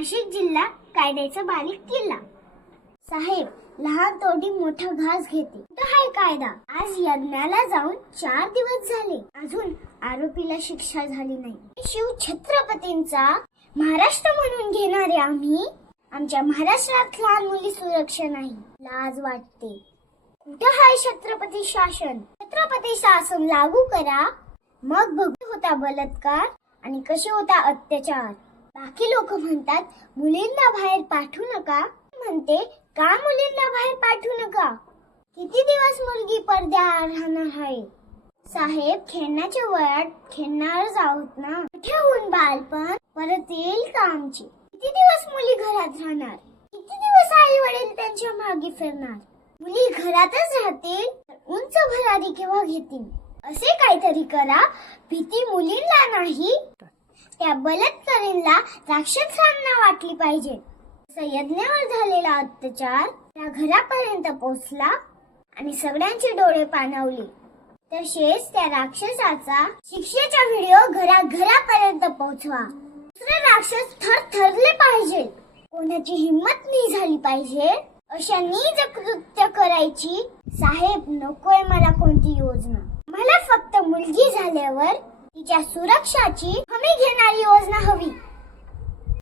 नाशिक जिल्हा कायद्याचा बारीक किल्ला. साहेब, लहान तोडी मोठा घास घेते. कुठं हाय कायदा? आज यज्ञाला जाऊन 4 दिवस झाले, अजून आरोपीला शिक्षा झाली नाही. शिव छत्रपतींचा महाराष्ट्र म्हणून घेणारे आम्ही, आमच्या महाराष्ट्रात लहान मुली सुरक्षा नाही. लाज वाटते. कुठं हाय छत्रपती शासन? छत्रपती शासन लागू करा, मग बघू होता बलात्कार आणि कसे होता अत्याचार. बाकी लोक म्हणतात मुलींना बाहेर पाठवू नका, म्हणते का मुलींना बाहेर पाठवू नका? किती दिवस मुलगी पडद्याआड राहणार आहे? साहेब, खेळण्याच्या वयात खेळणारच आहोत ना. कुठे होऊन बालपण परत येईल का आमची? किती दिवस मुली घरात राहणार? किती दिवस आई वडील त्यांच्या मागे फिरणार? मुली घरातच राहतील तर उंच भरारी केव्हा घेतील? असे काहीतरी करा, भीती मुलींना नाही त्या बलात्कारींना राक्षसांना वाटली पाहिजे. यज्ञावर झालेला अत्याचार त्या घरापर्यंत पोहोचला आणि सगळ्यांचे डोळे पाणावले. तसेच त्या राक्षसाचा शिक्षेचा व्हिडिओ घराघरापर्यंत पोहोचवा. दुसरे राक्षस थरथरले पाहिजे. कोणाची हिंमत नाही झाली पाहिजे अशा नीच कृत्य करायची. साहेब, नकोय मला कोणती योजना. मला फक्त मुलगी झाल्यावर तिच्या सुरक्षाची हमी घेणारी योजना हवी.